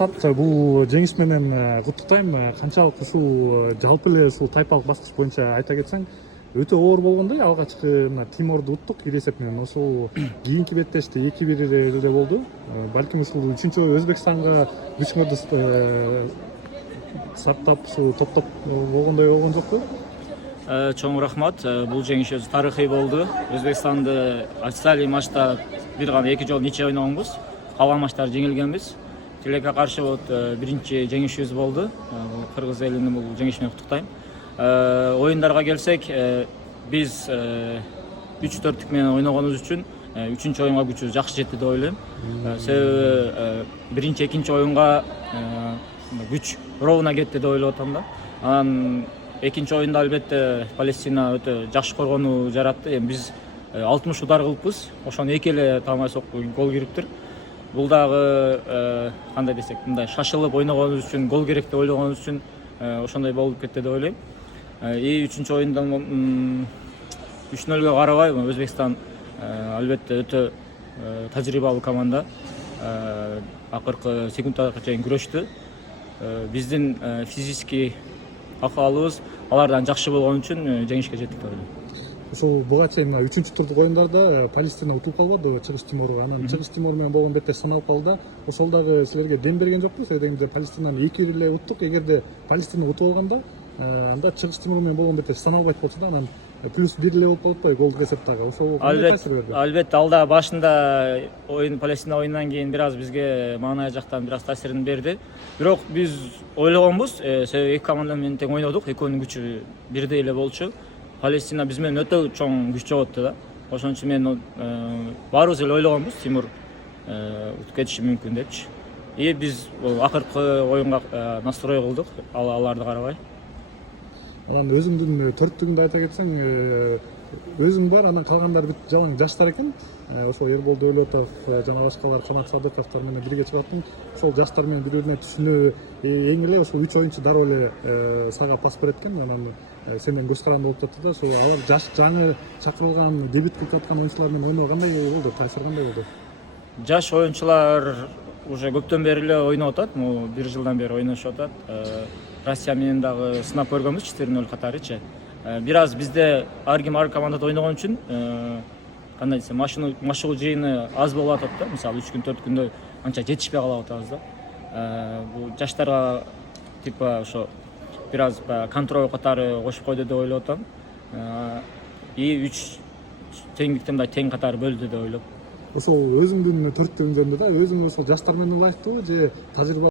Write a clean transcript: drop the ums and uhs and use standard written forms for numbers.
Максат, бул жеңиш менен куттуктайм. Канчалык ушул жалпы эле ушул тайпалык баскыч боюнча айта кетсең, өтө оор болгондой. Алгачкы мына Тиморду уттук бир эсеп менен. Ошол кийинки беттеште 2-1 эле болду. Балким ушул үчүнчү Өзбекстанга күчүңөрдү саттап, ушул топтоп болгондой болгон жокпу? Чоң рахмат. Бул жеңиш өзү тарыхый болду. Өзбекстанды официалдуу матчта бир гана 2 жолу ниче ойногонбуз. Калган матчтарды жеңилгенбиз. Тилекке каршы биринчи жеңишибиз болду. Кыргыз элин бул жеңиш менен куттуктайм. Оюндарга келсек, биз 3-4 менен ойногонубуз үчүн 3-чү оюнга күчүбүз жакшы жетти деп ойлойм. Себеби биринчи, экинчи оюнга күч ровно кетти деп ойлоп атам да. Анан экинчи оюнда албетте Палестина өтө жакшы коргонуу жаратты. Эми биз 60 удар кылыппыз. Ошону эки эле таамай сокку гол кириптир. Бул дагы кандай десек, мындай шашылып ойногонубуз үчүн, гол керек деп ойлогонубуз үчүн ошондой болуп кетти деп ойлойм. Үчүнчү оюндан 3-0 карабай, Өзбекстан албетте өтө тажрыйбалуу команда. Акыркы секундтарга чейин күрөштү. Биздин физический акыбалыбыз алардан жакшы болгон үчүн жеңишке жеттик деп ойлойм. Ошол буга чейин мына 3-чү турдук оюндарда Палестина утулуп калбады Чыгыш Тиморго. Анан Чыгыш Тимор менен болгон беттеш саналып калды да. Ошол дагы силерге дем берген жокпу? Себеби Палестинаны 2-1 эле уттук. Эгерде Палестина утуп алганда, анда Чыгыш Тимор менен болгон беттеш саналбайт болчу да. Анан плюс 1 эле болуп калып голдук эсептагы. Ошол кандай таасир берди? Албетте, алда башында Палестина оюнунан кийин бир аз бизге маанай жактан бир аз таасирин берди. Бирок биз ойлогонбуз, себеби эки команда менен тең ойнодук, экөөнүн күчү бирдей эле болчу. Палестина биз менен өтө чоң күч жоготту да. Ошон үчүн мен баарыбыз эле ойлогонбуз, Тимур утуп кетиши мүмкүн депчи. Биз акыркы оюнга настрой кылдык, аларды карабай. Анан өзүңдүн төрттүгүндө айта кетсең, өзүң бар, анан калгандары бүт жалаң жаштар экен. Ошол Эрбол Дөөлөтов жана башкалар, Канат Садыковдор менен бирге чыгаттың. Ошол жаштар менен бири-бирине түшүнүү эң эле ошол 3 оюнчу дароо эле сага пас берет экен. Анан сенден көз каранды болуп жатты да. Ошол алар жаш жаңы чакырылган, дебют кылып жаткан оюнчулар менен ойноо кандай болду? Таасир кандай болду? Жаш оюнчулар уже көптөн бери эле ойноп атат. Бир жылдан бери ойношуп атат. Россия менен дагы сынап көргөнбүз 4-0 катарычы. Бир аз бизде ар ким ар командада ойногон үчүн кандай десем, машыгуу жыйыны аз болуп атат да. Мисалы 3 күн 4 күндө анча жетишпей калып атабыз да. Бул жаштарга типа ошо бир аз контроль катары кошуп койду деп ойлоп атам. 3 теңдикти мындай тең катары бөлдү деп ойлоп. Ошол өзүңдүн төрттүгүң жөнүндө да, өзүң ошол жаштар менен ылайыктыбы же тажрыйба